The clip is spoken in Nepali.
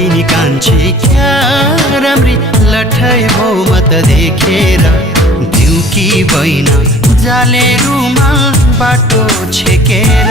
तिनी कान्छी क्या राम्री लठै भो म त देखेर दिउकी बैना जाले रुमाल बाटो छेकेर